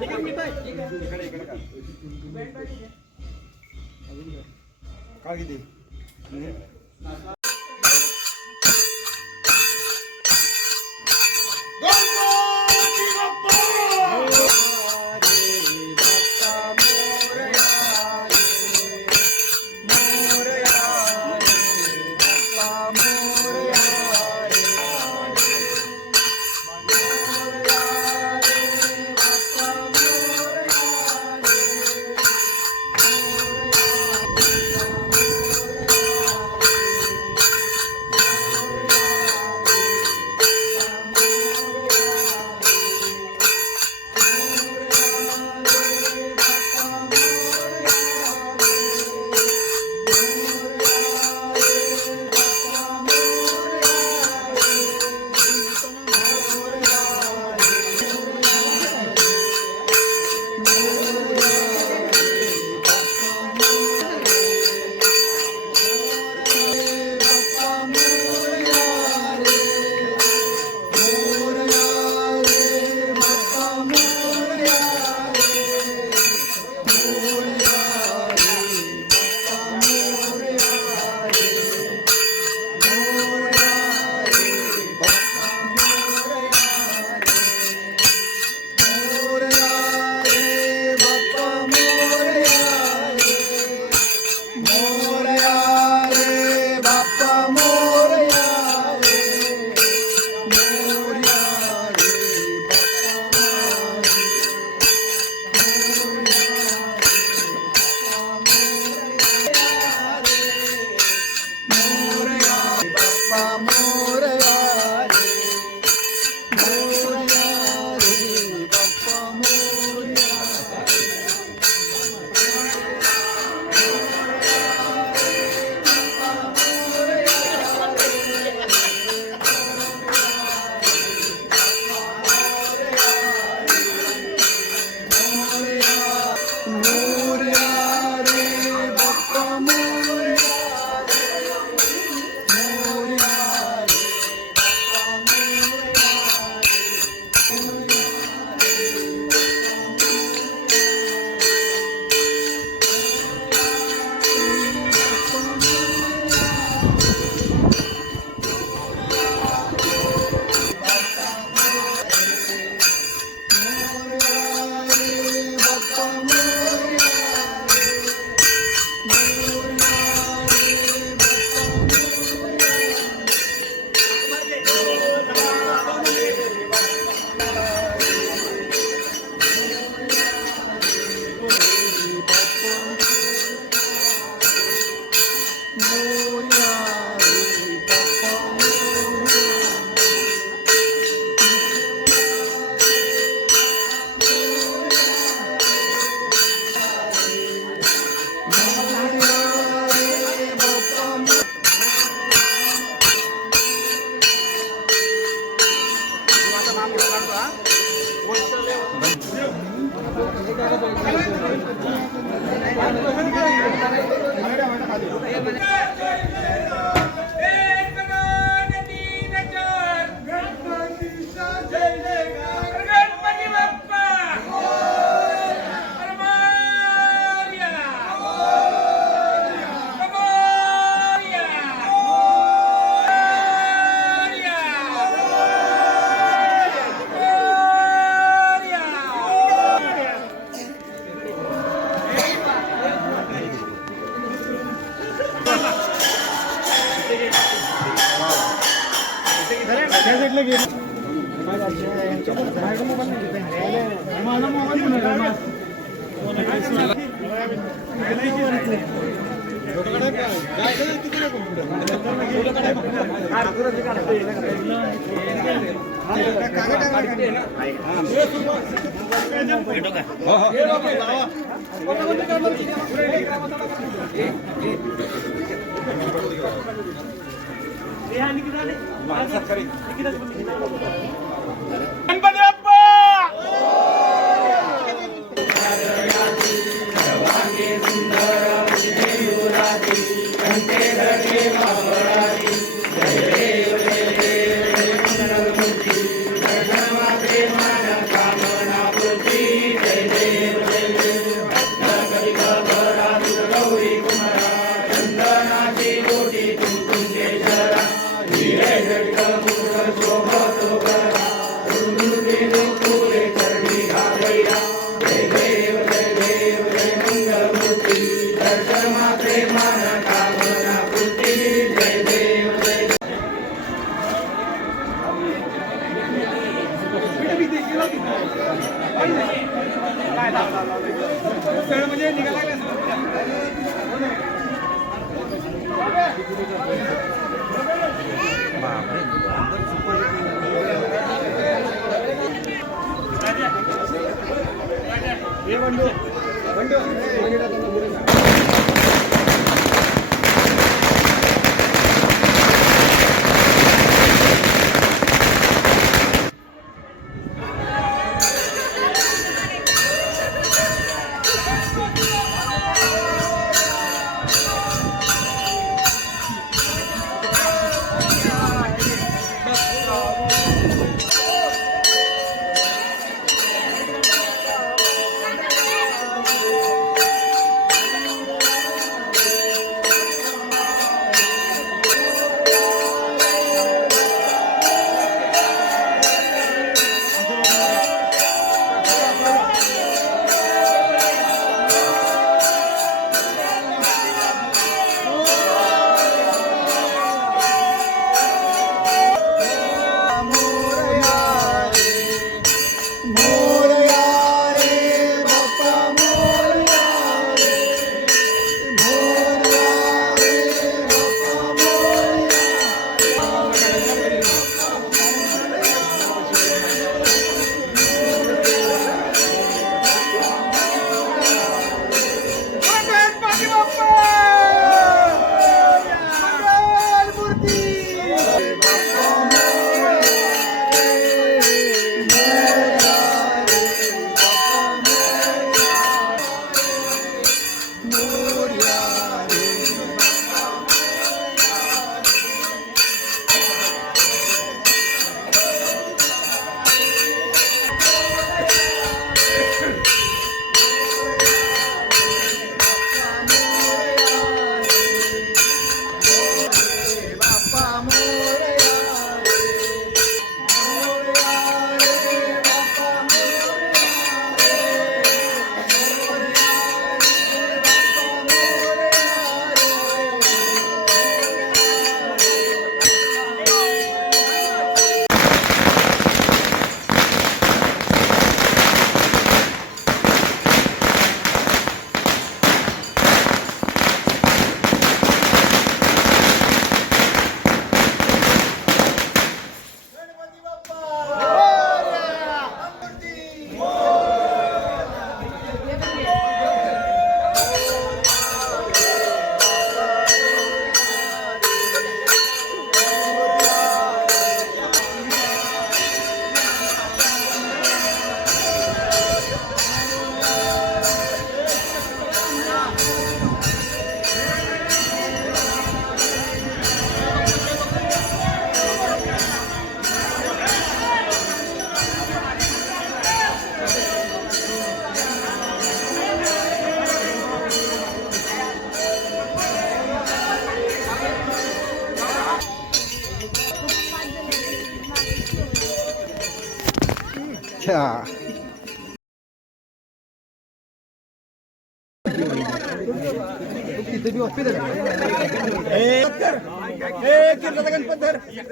गणपती गणपती बाप्पा! गणपती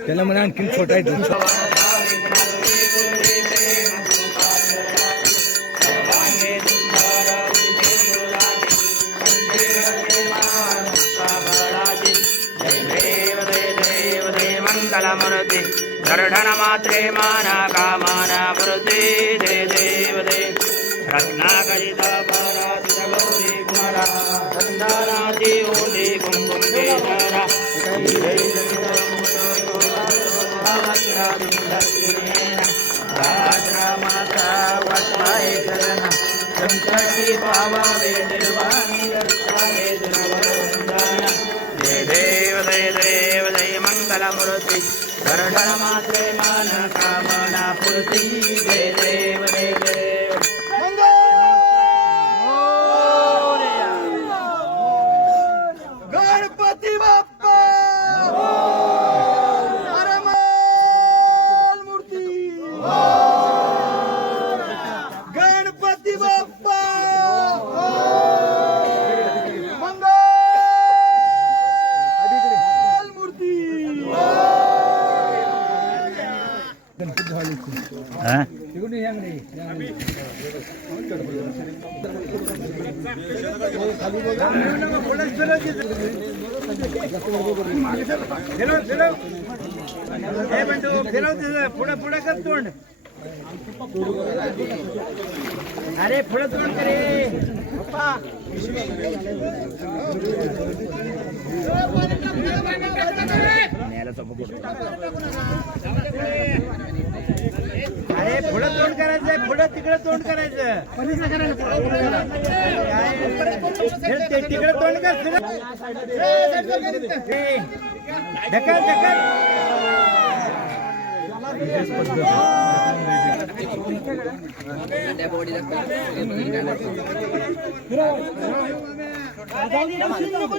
त्याला म्हणा आणखी छोटा आहे तो मात्रे माना कामाना मृते दे देव दे रत्नाकरित संकटी पावावे निर्वाणी रक्षावे दुर्वंदन जय देव जय देव जय मंगलमूर्ती। दर्शन मान कामना पूर्ती जय देव गणपती बाप्पा मूर्ती गणपती बाप्पा मंगल मूर्ती तिकडून या नाही तोंड. अरे पुढे तोंड करे. पप्पा. अरे पुढे तोंड करायचंय पुढे तिकडे तोंड करायचं तिकडे तोंड कर फिरत. ए, ढकल ढकल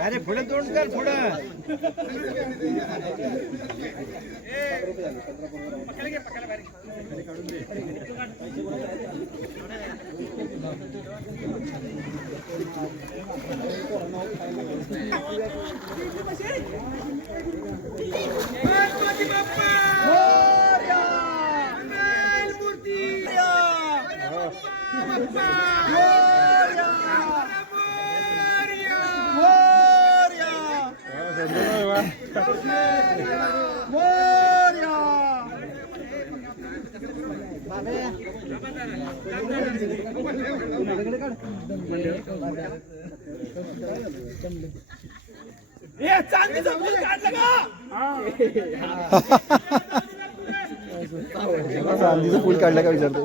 अरे पुढे तोंड कर पुढं मूर्ती बाप्पा चांदीचं फुल काढलं का विचारतो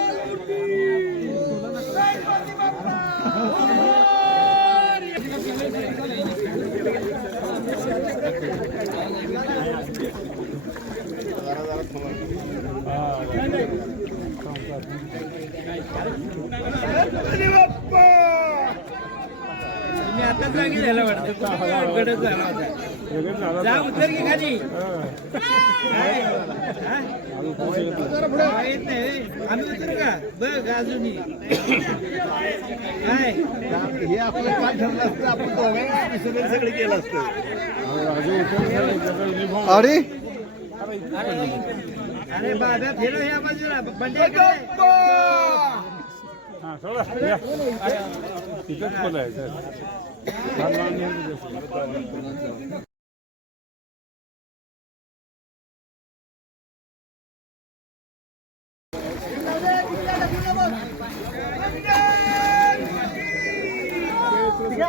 मी आता सांगितलं वाटतं कुठं झाला जा उतर की खाली काय? हा? नाही आम्ही उतरू का बघ अजूनही काय हे आपलं काय ठरलं असतं आपण दोघांनी केलं असतं अरे अरे बाबा फिरो या बाजूला बंड्या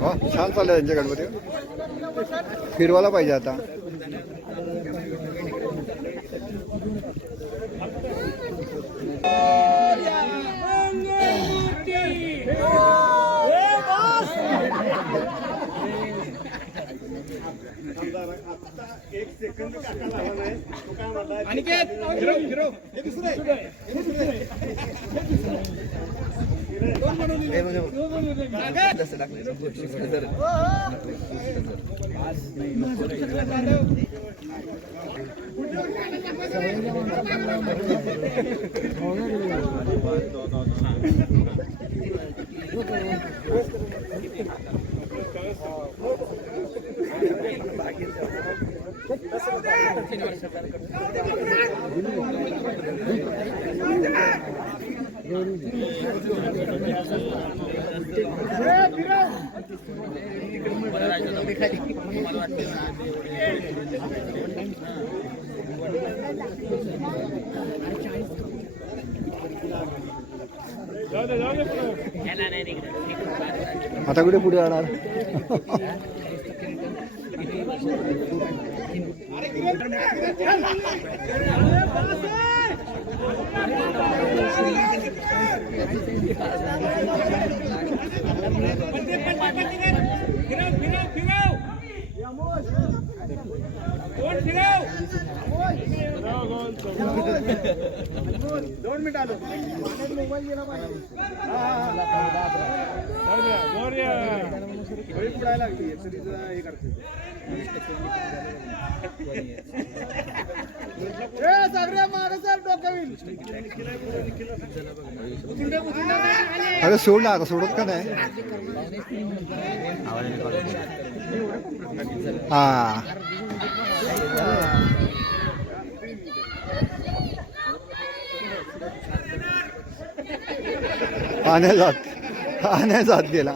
हो, छान चाललं त्यांच्या गणपती फिरवायला पाहिजे आता. अनिकेत फिरव फिरव हे दुसरं आहे. हे दुसरं आहे. दोन बनवली. दोन बनवली. मागे. आता कुठे पुढे जाणार फिरव फिरव फिरव कोण फिरव दोन मिनिट आलो मोबाईल गेला लागली हे करते अरे सोड ना आता सोडत का नाही? हा. हा जात हा जात गेला.